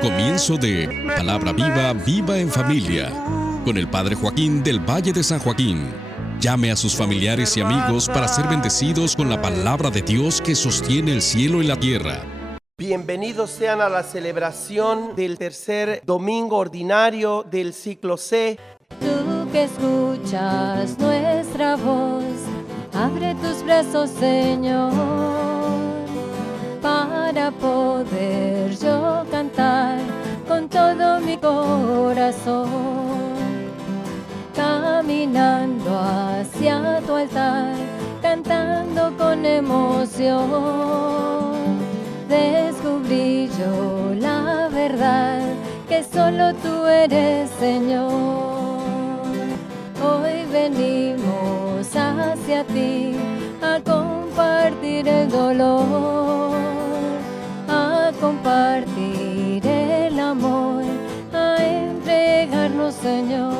Comienzo de Palabra Viva, Viva en Familia, con el Padre Joaquín del Valle de San Joaquín. Llame a sus familiares y amigos para ser bendecidos con la palabra de Dios que sostiene el cielo y la tierra. Bienvenidos sean a la celebración del tercer domingo ordinario del ciclo C. Tú que escuchas nuestra voz, abre tus brazos, Señor, para poder yo cantar con todo mi corazón, caminando hacia tu altar, cantando con emoción. Descubrí yo la verdad, que solo tú eres, Señor. Hoy venimos hacia ti a compartir el dolor, a compartir el amor, a entregarnos, Señor,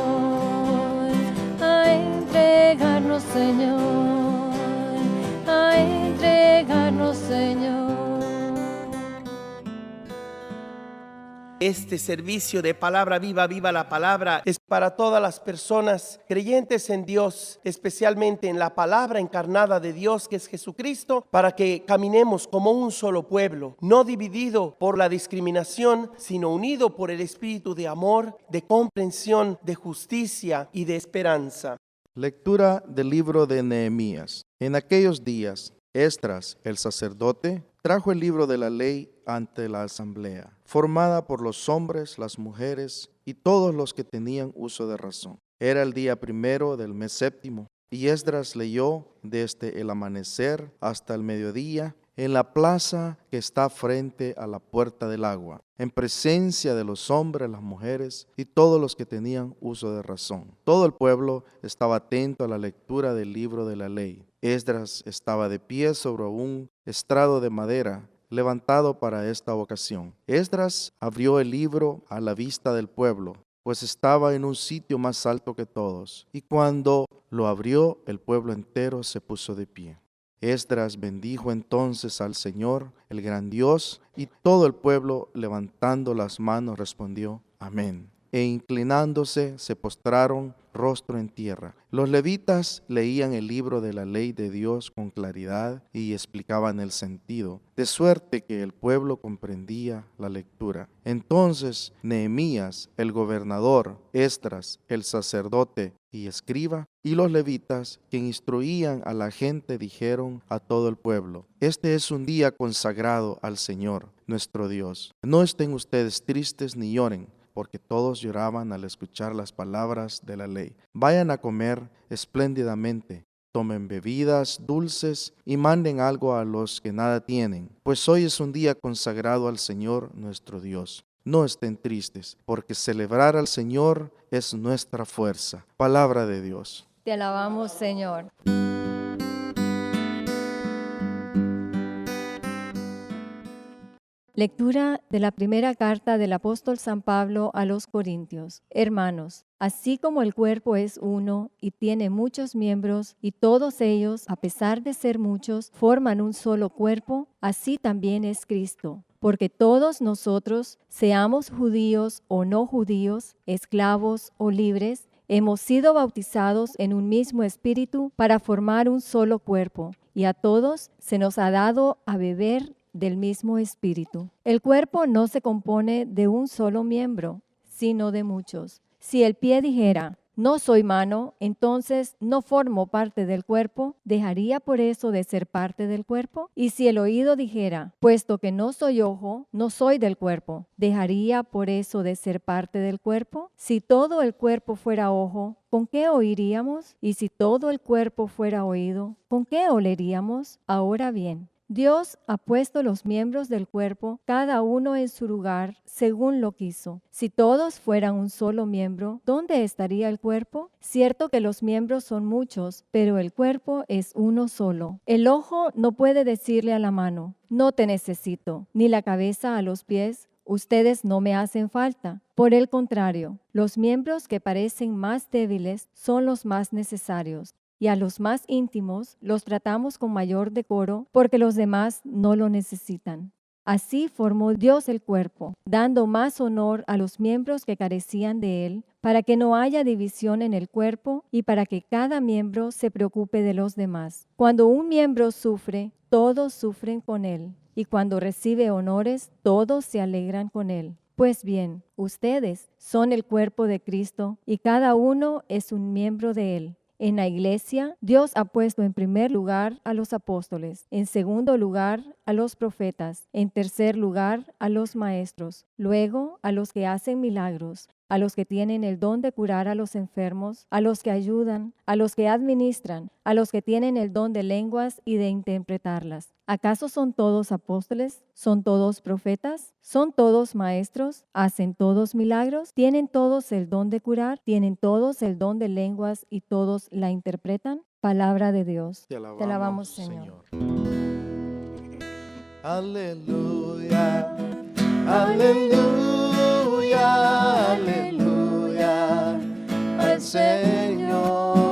a entregarnos, Señor, a entregarnos, Señor. Este servicio de Palabra Viva, Viva la Palabra, es para todas las personas creyentes en Dios, especialmente en la palabra encarnada de Dios, que es Jesucristo, para que caminemos como un solo pueblo, no dividido por la discriminación, sino unido por el espíritu de amor, de comprensión, de justicia y de esperanza. Lectura del libro de Nehemías. En aquellos días, Esdras, el sacerdote, trajo el libro de la ley ante la asamblea, formada por los hombres, las mujeres y todos los que tenían uso de razón. Era el día primero del mes séptimo, y Esdras leyó desde el amanecer hasta el mediodía en la plaza que está frente a la puerta del agua, en presencia de los hombres, las mujeres y todos los que tenían uso de razón. Todo el pueblo estaba atento a la lectura del libro de la ley. Esdras estaba de pie sobre un estrado de madera levantado para esta ocasión. Esdras abrió el libro a la vista del pueblo, pues estaba en un sitio más alto que todos, y cuando lo abrió, el pueblo entero se puso de pie. Esdras bendijo entonces al Señor, el gran Dios, y todo el pueblo, levantando las manos, respondió: Amén. E inclinándose, se postraron rostro en tierra. Los levitas leían el libro de la ley de Dios con claridad y explicaban el sentido, de suerte que el pueblo comprendía la lectura. Entonces Nehemías, el gobernador, Esdras, el sacerdote y escriba, y los levitas que instruían a la gente dijeron a todo el pueblo: Este es un día consagrado al Señor, nuestro Dios. No estén ustedes tristes ni lloren, porque todos lloraban al escuchar las palabras de la ley. Vayan a comer espléndidamente, tomen bebidas dulces y manden algo a los que nada tienen, pues hoy es un día consagrado al Señor nuestro Dios. No estén tristes, porque celebrar al Señor es nuestra fuerza. Palabra de Dios. Te alabamos, Señor. Lectura de la primera carta del apóstol San Pablo a los Corintios. Hermanos, así como el cuerpo es uno y tiene muchos miembros, y todos ellos, a pesar de ser muchos, forman un solo cuerpo, así también es Cristo. Porque todos nosotros, seamos judíos o no judíos, esclavos o libres, hemos sido bautizados en un mismo espíritu para formar un solo cuerpo, y a todos se nos ha dado a beber del mismo espíritu. El cuerpo no se compone de un solo miembro, sino de muchos. Si el pie dijera: no soy mano, entonces no formo parte del cuerpo, ¿dejaría por eso de ser parte del cuerpo? Y si el oído dijera: puesto que no soy ojo, no soy del cuerpo, ¿dejaría por eso de ser parte del cuerpo? Si todo el cuerpo fuera ojo, ¿con qué oiríamos? Y si todo el cuerpo fuera oído, ¿con qué oleríamos? Ahora bien, Dios ha puesto los miembros del cuerpo, cada uno en su lugar, según lo quiso. Si todos fueran un solo miembro, ¿dónde estaría el cuerpo? Cierto que los miembros son muchos, pero el cuerpo es uno solo. El ojo no puede decirle a la mano: no te necesito, ni la cabeza a los pies: ustedes no me hacen falta. Por el contrario, los miembros que parecen más débiles son los más necesarios. Y a los más íntimos los tratamos con mayor decoro porque los demás no lo necesitan. Así formó Dios el cuerpo, dando más honor a los miembros que carecían de él, para que no haya división en el cuerpo y para que cada miembro se preocupe de los demás. Cuando un miembro sufre, todos sufren con él, y cuando recibe honores, todos se alegran con él. Pues bien, ustedes son el cuerpo de Cristo y cada uno es un miembro de él. En la iglesia, Dios ha puesto en primer lugar a los apóstoles, en segundo lugar a los profetas, en tercer lugar a los maestros, luego a los que hacen milagros, a los que tienen el don de curar a los enfermos, a los que ayudan, a los que administran, a los que tienen el don de lenguas y de interpretarlas. ¿Acaso son todos apóstoles? ¿Son todos profetas? ¿Son todos maestros? ¿Hacen todos milagros? ¿Tienen todos el don de curar? ¿Tienen todos el don de lenguas y todos la interpretan? Palabra de Dios. Te Te alabamos, Señor. Aleluya, aleluya, aleluya al Señor.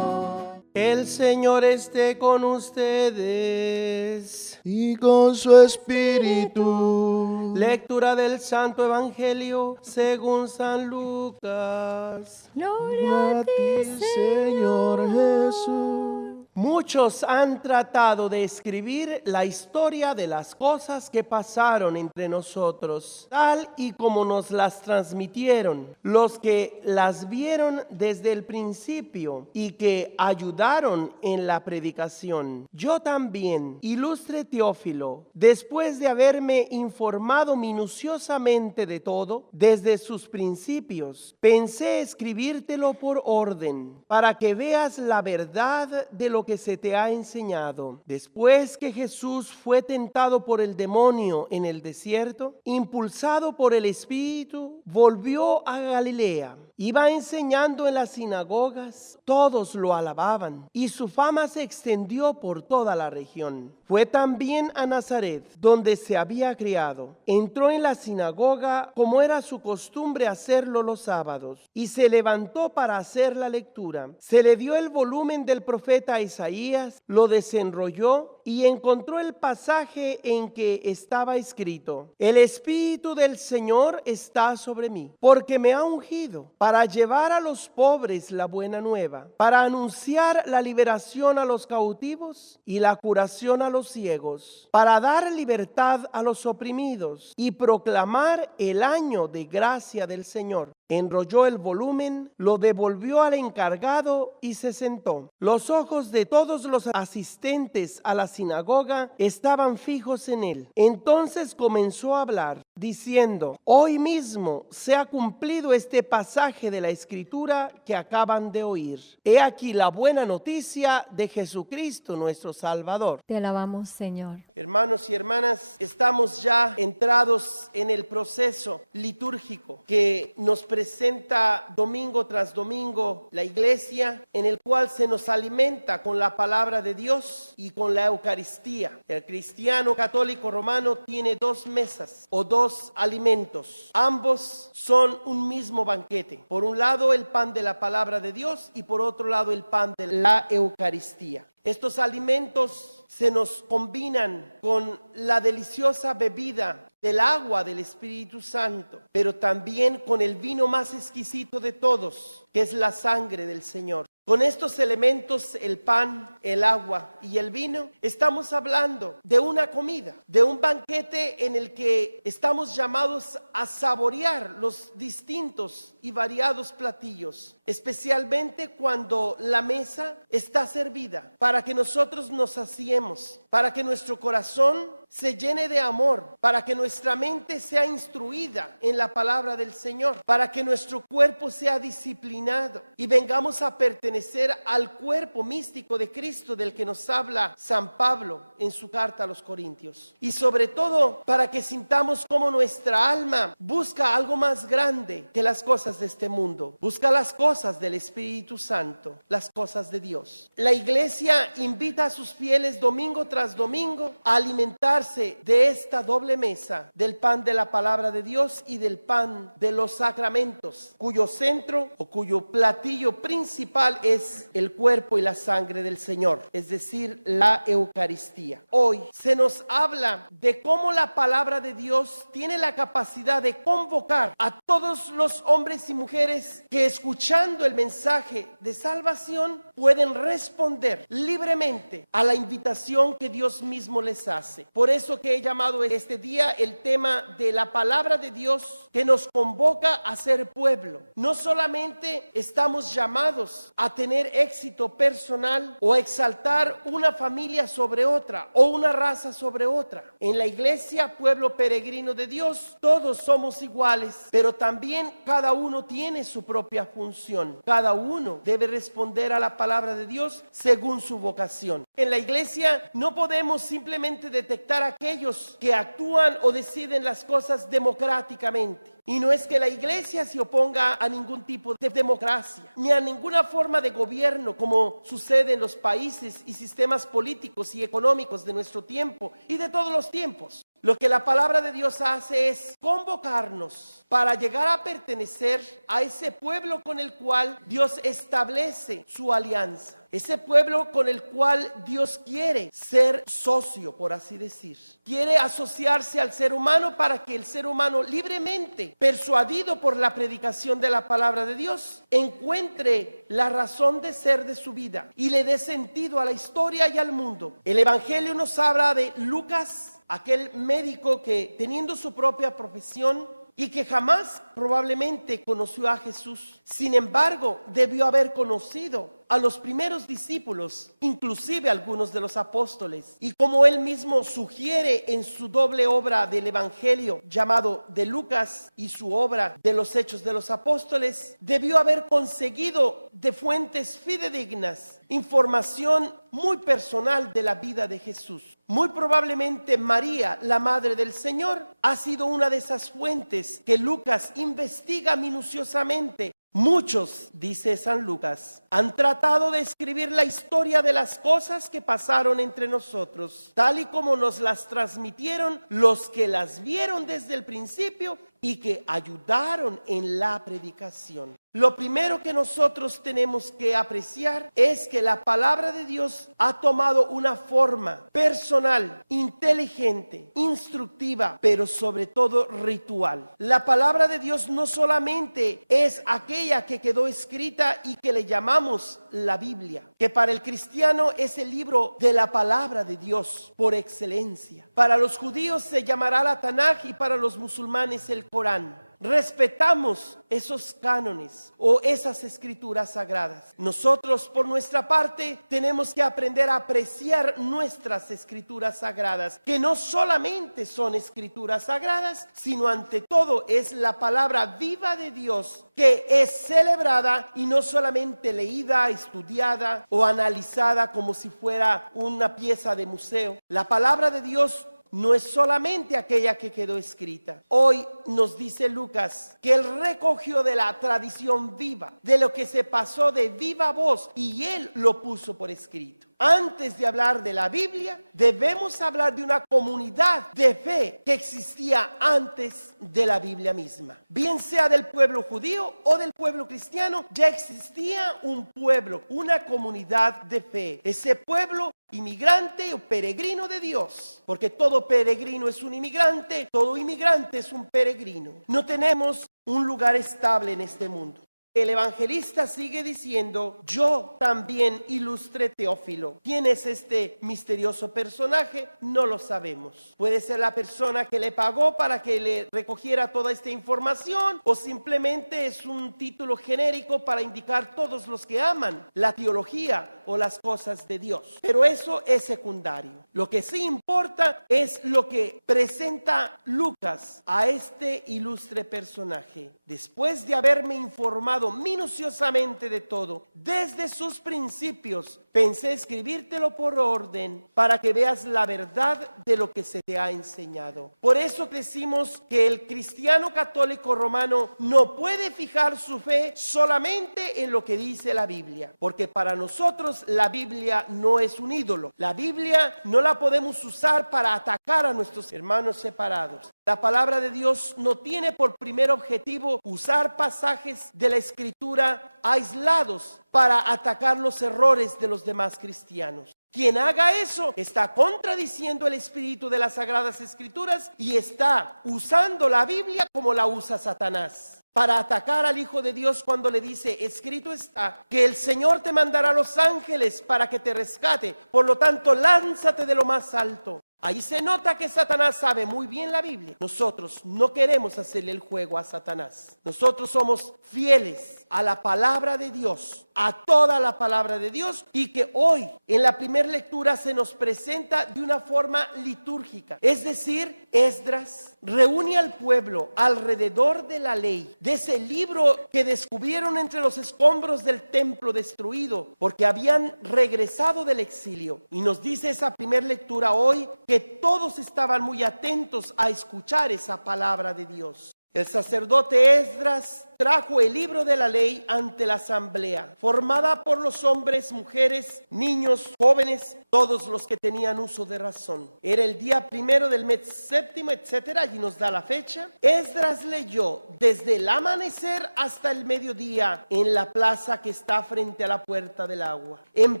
El Señor esté con ustedes. Y con su espíritu. Lectura del Santo Evangelio según San Lucas. Gloria a ti, Señor Jesús. Muchos han tratado de escribir la historia de las cosas que pasaron entre nosotros, tal y como nos las transmitieron los que las vieron desde el principio y que ayudaron en la predicación. Yo también, ilustre Teófilo, después de haberme informado minuciosamente de todo, desde sus principios, pensé escribírtelo por orden, para que veas la verdad de lo que se te ha enseñado. Después que Jesús fue tentado por el demonio en el desierto, impulsado por el Espíritu, volvió a Galilea. Iba enseñando en las sinagogas, todos lo alababan, y su fama se extendió por toda la región. Fue también a Nazaret, donde se había criado. Entró en la sinagoga, como era su costumbre hacerlo los sábados, y se levantó para hacer la lectura. Se le dio el volumen del profeta Isaías, lo desenrolló y encontró el pasaje en que estaba escrito: El Espíritu del Señor está sobre mí, porque me ha ungido para llevar a los pobres la buena nueva, para anunciar la liberación a los cautivos y la curación a los ciegos, para dar libertad a los oprimidos y proclamar el año de gracia del Señor. Enrolló el volumen, lo devolvió al encargado y se sentó. Los ojos de todos los asistentes a la sinagoga estaban fijos en él. Entonces comenzó a hablar, diciendo: Hoy mismo se ha cumplido este pasaje de la Escritura que acaban de oír. He aquí la buena noticia de Jesucristo nuestro Salvador. Te alabamos, Señor. Hermanos y hermanas, estamos ya entrados en el proceso litúrgico que nos presenta domingo tras domingo la iglesia, en el cual se nos alimenta con la palabra de Dios y con la Eucaristía. El cristiano católico romano tiene dos mesas o dos alimentos. Ambos son un mismo banquete. Por un lado el pan de la palabra de Dios y por otro lado el pan de la Eucaristía. Estos alimentos se nos combinan con la deliciosa bebida del agua del Espíritu Santo, pero también con el vino más exquisito de todos, que es la sangre del Señor. Con estos elementos, el pan, el agua y el vino, estamos hablando de una comida, de un banquete en el que estamos llamados a saborear los distintos y variados platillos, especialmente cuando la mesa está servida, para que nosotros nos saciemos, para que nuestro corazón se llene de amor, para que nuestra mente sea instruida en la palabra del Señor, para que nuestro cuerpo sea disciplinado y vengamos a pertenecer al cuerpo místico de Cristo del que nos habla San Pablo en su carta a los Corintios. Y sobre todo, para que sintamos como nuestra alma busca algo más grande que las cosas de este mundo, busca las cosas del Espíritu Santo, las cosas de Dios. La iglesia invita a sus fieles domingo tras domingo a alimentar alimentarse de esta doble mesa, del pan de la palabra de Dios y del pan de los sacramentos, cuyo centro o cuyo platillo principal es el cuerpo y la sangre del Señor, es decir, la Eucaristía. Hoy se nos habla de cómo la palabra de Dios tiene la capacidad de convocar a todos los hombres y mujeres que, escuchando el mensaje de salvación, pueden responder libremente a la invitación que Dios mismo les hace. Por eso que he llamado este día el tema de la palabra de Dios que nos convoca a ser pueblo. No solamente estamos llamados a tener éxito personal o a exaltar una familia sobre otra o una raza sobre otra. En la iglesia, pueblo peregrino de Dios, todos somos iguales, pero también cada uno tiene su propia función. Cada uno debe responder a la palabra de Dios según su vocación. En la iglesia no podemos simplemente detectar a aquellos que actúan o deciden las cosas democráticamente. Y no es que la iglesia se oponga a ningún tipo de democracia, ni a ninguna forma de gobierno como sucede en los países y sistemas políticos y económicos de nuestro tiempo y de todos los tiempos. Lo que la palabra de Dios hace es convocarnos para llegar a pertenecer a ese pueblo con el cual Dios establece su alianza. Ese pueblo con el cual Dios quiere ser socio, por así decir. Quiere asociarse al ser humano para que el ser humano libremente, persuadido por la predicación de la palabra de Dios, encuentre la razón de ser de su vida y le dé sentido a la historia y al mundo. El Evangelio nos habla de Lucas, aquel médico que, teniendo su propia profesión y que jamás probablemente conoció a Jesús, sin embargo, debió haber conocido a los primeros discípulos, inclusive algunos de los apóstoles. Y como él mismo sugiere en su doble obra del Evangelio llamado de Lucas y su obra de los Hechos de los Apóstoles, debió haber conseguido de fuentes fidedignas información muy personal de la vida de Jesús. Muy probablemente María, la madre del Señor, ha sido una de esas fuentes que Lucas investiga minuciosamente. Muchos, dice San Lucas, han tratado de escribir la historia de las cosas que pasaron entre nosotros, tal y como nos las transmitieron los que las vieron desde el principio y que ayudaron en la predicación. Lo primero que nosotros tenemos que apreciar es que la palabra de Dios ha tomado una forma personal, inteligente, instructiva, pero sobre todo ritual. La palabra de Dios no solamente es aquella que quedó escrita y que le llamamos la Biblia, que para el cristiano es el libro de la palabra de Dios por excelencia. Para los judíos se llamará la Tanaj y para los musulmanes el Corán. Respetamos esos cánones o esas escrituras sagradas. Nosotros, por nuestra parte, tenemos que aprender a apreciar nuestras escrituras sagradas, que no solamente son escrituras sagradas, sino ante todo es la palabra viva de Dios, que es celebrada y no solamente leída, estudiada o analizada como si fuera una pieza de museo. La palabra de Dios no es solamente aquella que quedó escrita. Hoy nos dice Lucas que él recogió de la tradición viva, de lo que se pasó de viva voz, y él lo puso por escrito. Antes de hablar de la Biblia, debemos hablar de una comunidad de fe que existía antes de la Biblia misma. Bien sea del pueblo judío o del pueblo cristiano, ya existía un pueblo, una comunidad de fe. Ese pueblo inmigrante o peregrino de Dios, porque todo peregrino es un inmigrante, todo inmigrante es un peregrino. No tenemos un lugar estable en este mundo. El evangelista sigue diciendo: yo también, ilustre Teófilo. ¿Quién es este misterioso personaje? No lo sabemos. Puede ser la persona que le pagó para que le recogiera toda esta información, o simplemente es un título genérico para indicar todos los que aman la teología o las cosas de Dios. Pero eso es secundario. Lo que sí importa es lo que presenta Lucas a este ilustre personaje. Después de haberme informado cuidado minuciosamente de todo, desde sus principios. Pensé escribírtelo por orden para que veas la verdad de lo que se te ha enseñado. Por eso decimos que el cristiano católico romano no puede fijar su fe solamente en lo que dice la Biblia, porque para nosotros la Biblia no es un ídolo. La Biblia no la podemos usar para atacar a nuestros hermanos separados. La palabra de Dios no tiene por primer objetivo usar pasajes de la Escritura aislados para atacar los errores de los demás cristianos. Quien haga eso está contradiciendo el espíritu de las Sagradas Escrituras y está usando la Biblia como la usa Satanás, para atacar al Hijo de Dios cuando le dice: escrito está que el Señor te mandará a los ángeles para que te rescate, por lo tanto lánzate de lo más alto. Ahí se nota que Satanás sabe muy bien la Biblia. Nosotros no queremos hacerle el juego a Satanás. Nosotros somos fieles a la palabra de Dios, a toda la palabra de Dios, y que hoy en la primera lectura se nos presenta de una forma litúrgica. Es decir, Esdras reúne al pueblo alrededor de la ley, de ese libro que descubrieron entre los escombros del templo destruido, porque habían regresado del exilio. Y nos dice esa primera lectura hoy que todos estaban muy atentos a escuchar esa palabra de Dios. El sacerdote Esdras trajo el libro de la ley ante la asamblea, formada por los hombres, mujeres, niños, jóvenes, todos los que tenían uso de razón. Era el día 1 del mes séptimo, etcétera, allí nos da la fecha. Esdras leyó desde el amanecer hasta el mediodía en la plaza que está frente a la puerta del agua, en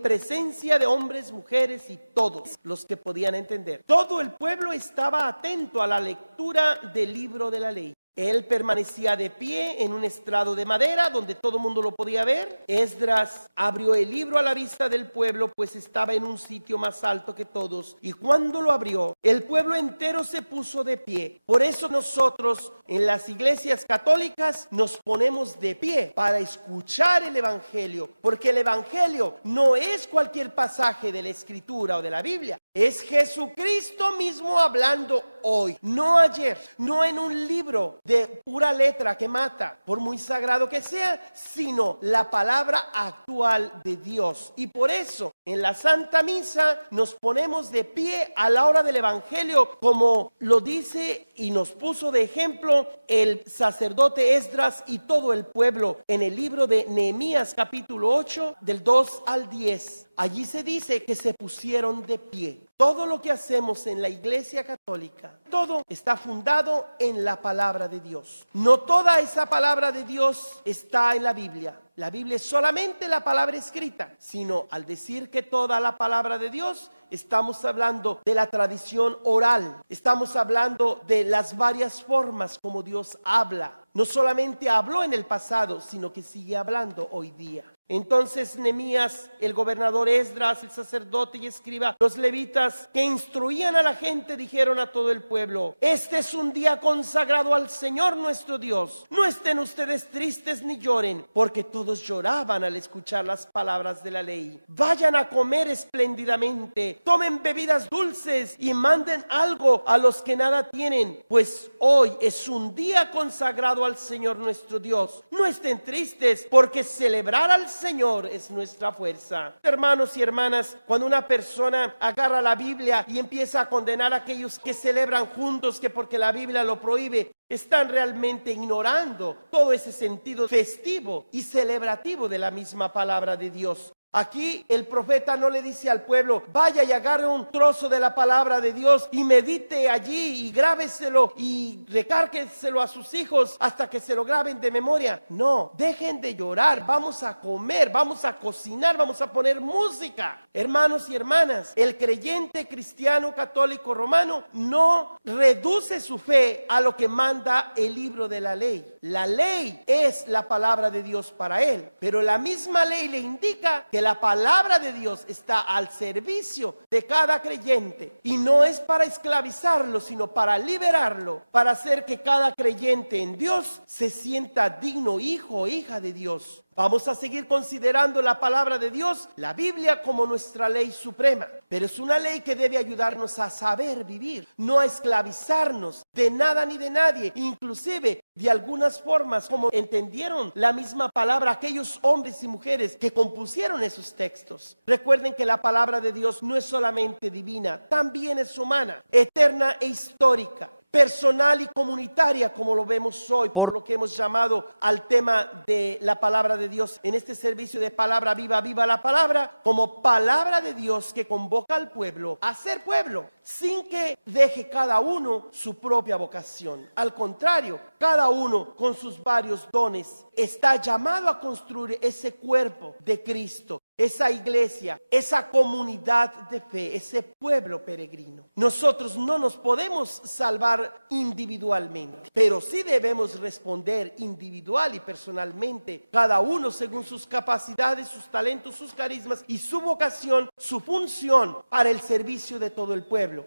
presencia de hombres, mujeres y todos los que podían entender. Todo el pueblo estaba atento a la lectura del libro de la ley. Él permanecía de pie en un estrado de madera donde todo el mundo lo podía ver. Esdras abrió el libro a la vista del pueblo, pues estaba en un sitio más alto que todos. Y cuando lo abrió, el pueblo entero se puso de pie. Por eso nosotros en las iglesias católicas nos ponemos de pie para escuchar el Evangelio. Porque el Evangelio no es cualquier pasaje de la Escritura o de la Biblia. Es Jesucristo mismo hablando hoy, no ayer, no en un libro de pura letra que mata, por muy sagrado que sea, sino la palabra actual de Dios. Y por eso en la Santa Misa nos ponemos de pie a la hora del Evangelio, como lo dice y nos puso de ejemplo el sacerdote Esdras y todo el pueblo en el libro de Nehemías capítulo 8 del 2 al 10. Allí se dice que se pusieron de pie. Todo lo que hacemos en la Iglesia Católica, todo está fundado en la palabra de Dios. No toda esa palabra de Dios está en la Biblia. La Biblia es solamente la palabra escrita, sino al decir que toda la palabra de Dios, estamos hablando de la tradición oral. Estamos hablando de las varias formas como Dios habla. No solamente habló en el pasado, sino que sigue hablando hoy día. Entonces Nehemías, el gobernador Esdras, el sacerdote y escriba, los levitas que instruían a la gente, dijeron a todo el pueblo: este es un día consagrado al Señor nuestro Dios. No estén ustedes tristes ni lloren, porque todos lloraban al escuchar las palabras de la ley. Vayan a comer espléndidamente, tomen bebidas dulces y manden algo a los que nada tienen, pues hoy es un día consagrado al Señor nuestro Dios. No estén tristes, porque celebrar al Señor es nuestra fuerza. Hermanos y hermanas, cuando una persona agarra la Biblia y empieza a condenar a aquellos que celebran juntos, que porque la Biblia lo prohíbe, están realmente ignorando todo ese sentido festivo y celebrativo de la misma palabra de Dios. Aquí el profeta no le dice al pueblo: vaya y agarre un trozo de la palabra de Dios y medite allí y grábeselo y recárgueselo a sus hijos hasta que se lo graben de memoria. No, dejen de llorar, vamos a comer, vamos a cocinar, vamos a poner música. Hermanos y hermanas, el creyente cristiano católico romano no reduce su fe a lo que manda el libro de la ley. La ley es la palabra de Dios para él, pero la misma ley le indica que que la palabra de Dios está al servicio de cada creyente y no es para esclavizarlo, sino para liberarlo, para hacer que cada creyente en Dios se sienta digno hijo o hija de Dios. Vamos a seguir considerando la palabra de Dios, la Biblia, como nuestra ley suprema. Pero es una ley que debe ayudarnos a saber vivir, no a esclavizarnos de nada ni de nadie. Inclusive, de algunas formas, como entendieron la misma palabra aquellos hombres y mujeres que compusieron esos textos. Recuerden que la palabra de Dios no es solamente divina, también es humana, eterna e histórica, personal y comunitaria, como lo vemos hoy, por lo que hemos llamado al tema de la palabra de Dios en este servicio de palabra viva, viva la palabra, como palabra de Dios que convoca al pueblo a ser pueblo, sin que deje cada uno su propia vocación. Al contrario, cada uno con sus varios dones está llamado a construir ese cuerpo de Cristo, esa iglesia, esa comunidad de fe, ese pueblo peregrino. Nosotros no nos podemos salvar individualmente, pero sí debemos responder individual y personalmente, cada uno según sus capacidades, sus talentos, sus carismas y su vocación, su función para el servicio de todo el pueblo.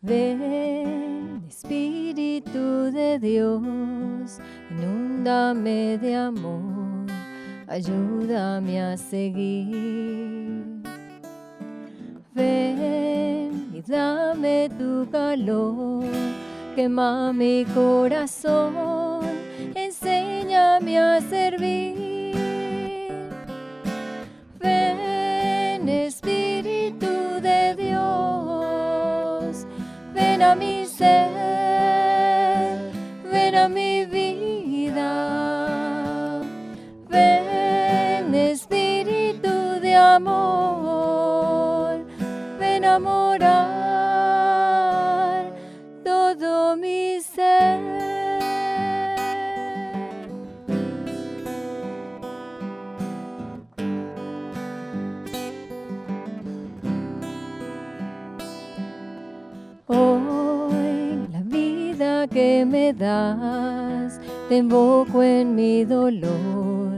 Ven, Espíritu de Dios, inúndame de amor, ayúdame a seguir. Ven y dame tu calor, quema mi corazón, enséñame a servir. Ven, Espíritu de Dios, ven a mi ser, ven a mi vida. Ven, Espíritu de amor, ven a morar todo mi ser. Hoy la vida que me das, te invoco en mi dolor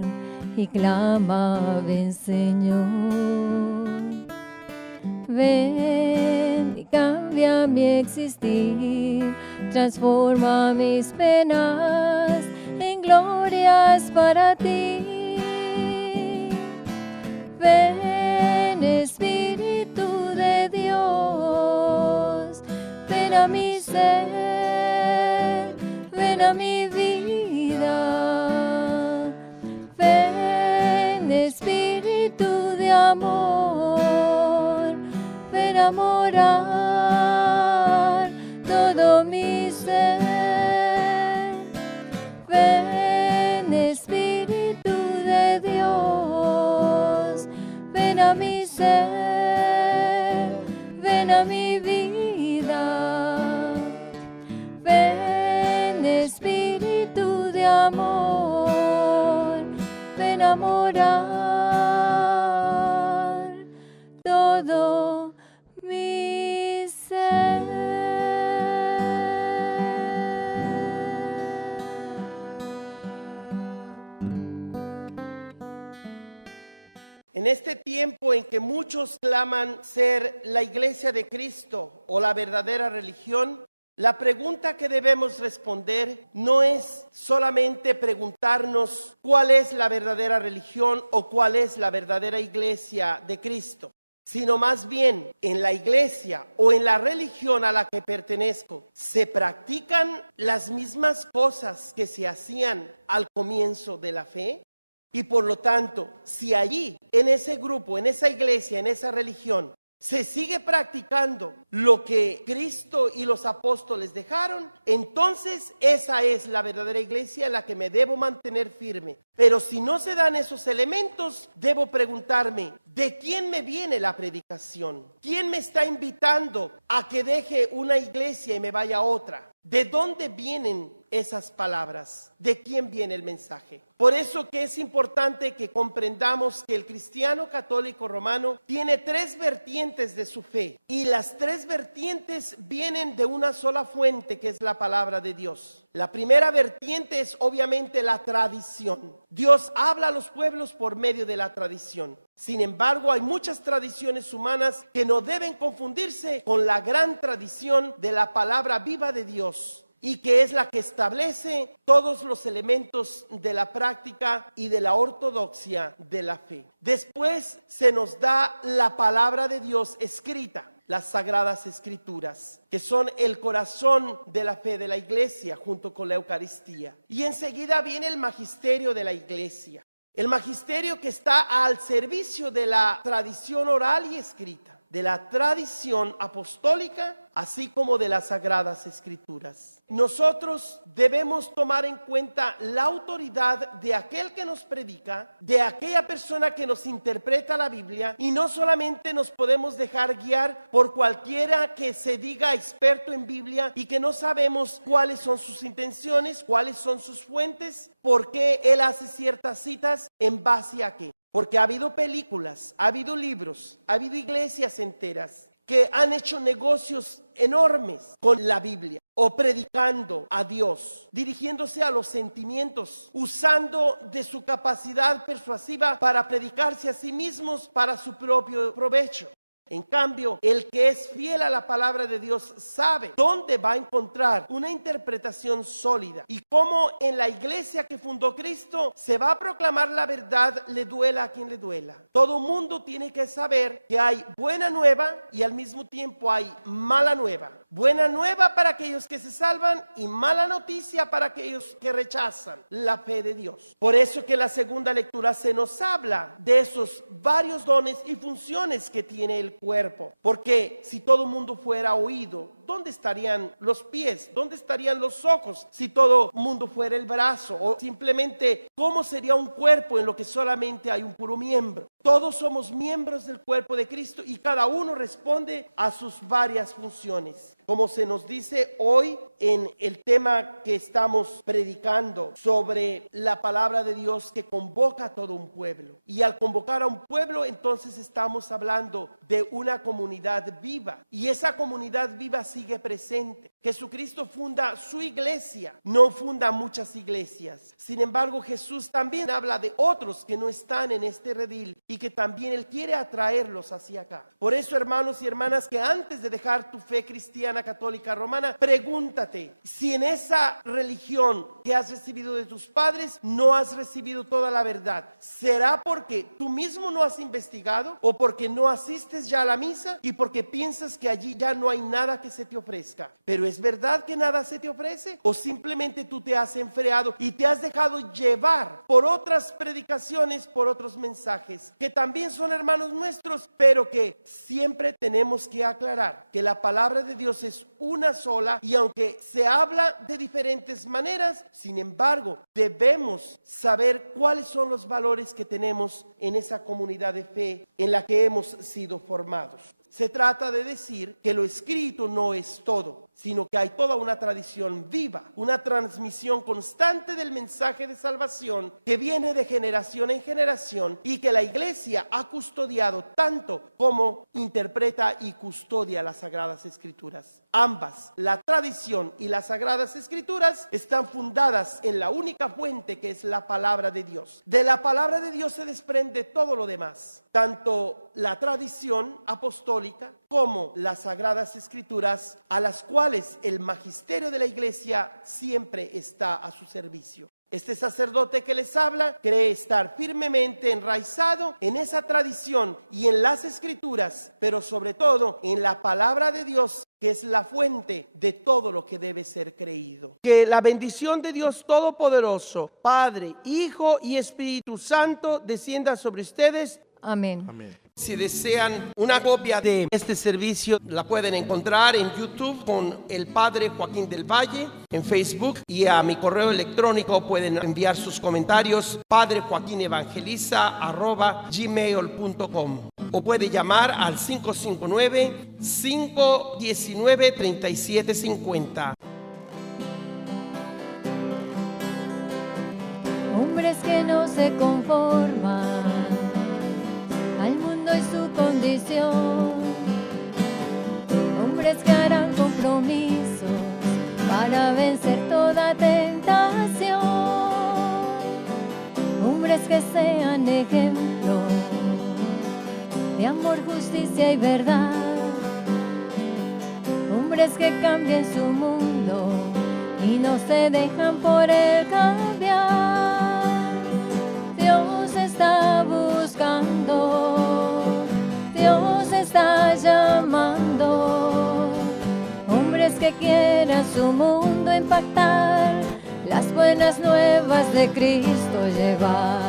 y clama, ven Señor. Ven y cambia mi existir, transforma mis penas en glorias para ti. Ven, Espíritu de Dios, ven a mi ser, ven a mi vida. Ven, Espíritu de amor, ven a morar todo mi ser. Ven, Espíritu de Dios, ven a mi ser, ven a mi vida. Ven, Espíritu de amor, ven a morar todo mi ser. En este tiempo en que muchos claman ser la iglesia de Cristo o la verdadera religión, la pregunta que debemos responder no es solamente preguntarnos cuál es la verdadera religión o cuál es la verdadera iglesia de Cristo, sino más bien en la iglesia o en la religión a la que pertenezco, ¿se practican las mismas cosas que se hacían al comienzo de la fe? Y por lo tanto, si allí, en ese grupo, en esa iglesia, en esa religión, se sigue practicando lo que Cristo y los apóstoles dejaron, entonces esa es la verdadera iglesia en la que me debo mantener firme. Pero si no se dan esos elementos, debo preguntarme, ¿de quién me viene la predicación? ¿Quién me está invitando a que deje una iglesia y me vaya a otra? ¿De dónde vienen esas palabras? ¿De quién viene el mensaje? Por eso que es importante que comprendamos que el cristiano católico romano tiene tres vertientes de su fe, y las tres vertientes vienen de una sola fuente, que es la palabra de Dios. La primera vertiente es obviamente la tradición. Dios habla a los pueblos por medio de la tradición. Sin embargo, hay muchas tradiciones humanas que no deben confundirse con la gran tradición de la palabra viva de Dios, y que es la que establece todos los elementos de la práctica y de la ortodoxia de la fe. Después se nos da la palabra de Dios escrita, las Sagradas Escrituras, que son el corazón de la fe de la iglesia junto con la Eucaristía. Y enseguida viene el magisterio de la iglesia, el magisterio que está al servicio de la tradición oral y escrita, de la tradición apostólica, así como de las Sagradas Escrituras. Nosotros debemos tomar en cuenta la autoridad de aquel que nos predica, de aquella persona que nos interpreta la Biblia, y no solamente nos podemos dejar guiar por cualquiera que se diga experto en Biblia y que no sabemos cuáles son sus intenciones, cuáles son sus fuentes, por qué él hace ciertas citas, en base a qué. Porque ha habido películas, ha habido libros, ha habido iglesias enteras que han hecho negocios enormes con la Biblia, o predicando a Dios, dirigiéndose a los sentimientos, usando de su capacidad persuasiva para predicarse a sí mismos para su propio provecho. En cambio, el que es fiel a la palabra de Dios sabe dónde va a encontrar una interpretación sólida y cómo en la iglesia que fundó Cristo se va a proclamar la verdad, le duela a quien le duela. Todo mundo tiene que saber que hay buena nueva y al mismo tiempo hay mala nueva. Buena nueva para aquellos que se salvan y mala noticia para aquellos que rechazan la fe de Dios. Por eso que en la segunda lectura se nos habla de esos varios dones y funciones que tiene el cuerpo. Porque si todo el mundo fuera oído, ¿dónde estarían los pies? ¿Dónde estarían los ojos? Si todo el mundo fuera el brazo, o simplemente, ¿cómo sería un cuerpo en lo que solamente hay un puro miembro? Todos somos miembros del cuerpo de Cristo y cada uno responde a sus varias funciones. Como se nos dice hoy en el tema que estamos predicando sobre la palabra de Dios que convoca a todo un pueblo. Y al convocar a un pueblo, entonces estamos hablando de una comunidad viva. Y esa comunidad viva sigue presente. Jesucristo funda su iglesia, no funda muchas iglesias. Sin embargo, Jesús también habla de otros que no están en este redil y que también Él quiere atraerlos hacia acá. Por eso, hermanos y hermanas, que antes de dejar tu fe cristiana, católica, romana, pregúntate si en esa religión que has recibido de tus padres no has recibido toda la verdad. ¿Será porque tú mismo no has investigado o porque no asistes ya a la misa y porque piensas que allí ya no hay nada que se te ofrezca? Pero ¿es verdad que nada se te ofrece? ¿O simplemente tú te has enfriado y te has dejado llevar por otras predicaciones, por otros mensajes que también son hermanos nuestros, pero que siempre tenemos que aclarar que la palabra de Dios es una sola y aunque se habla de diferentes maneras, sin embargo, debemos saber cuáles son los valores que tenemos en esa comunidad de fe en la que hemos sido formados. Se trata de decir que lo escrito no es todo, sino que hay toda una tradición viva, una transmisión constante del mensaje de salvación que viene de generación en generación y que la iglesia ha custodiado tanto como interpreta y custodia las Sagradas Escrituras. Ambas, la tradición y las Sagradas Escrituras, están fundadas en la única fuente que es la palabra de Dios. De la palabra de Dios se desprende todo lo demás, tanto la tradición apostólica como las Sagradas Escrituras, a las cuales el magisterio de la iglesia siempre está a su servicio. Este sacerdote que les habla cree estar firmemente enraizado en esa tradición y en las Escrituras, pero sobre todo en la palabra de Dios, que es la fuente de todo lo que debe ser creído. Que la bendición de Dios Todopoderoso, Padre, Hijo y Espíritu Santo descienda sobre ustedes. Amén. Amén. Si desean una copia de este servicio, la pueden encontrar en YouTube con el Padre Joaquín del Valle, en Facebook, y a mi correo electrónico pueden enviar sus comentarios padrejoaquinevangeliza@gmail.com, o puede llamar al 559-519-3750. Hombres que no se conforman al mundo y su condición, hombres que harán compromisos para vencer toda tentación. hombres que sean ejemplo de amor, justicia y verdad, hombres que cambien su mundo y no se dejan por él cambiar. Dios está buscando, Dios está llamando, hombres que quieran su mundo impactar, las buenas nuevas de Cristo llevar.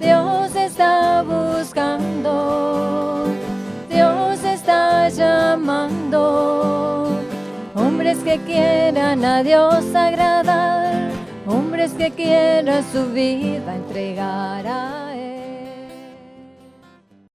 Dios está buscando, Dios está llamando, hombres que quieran a Dios agradar, hombres que quieran su vida entregar a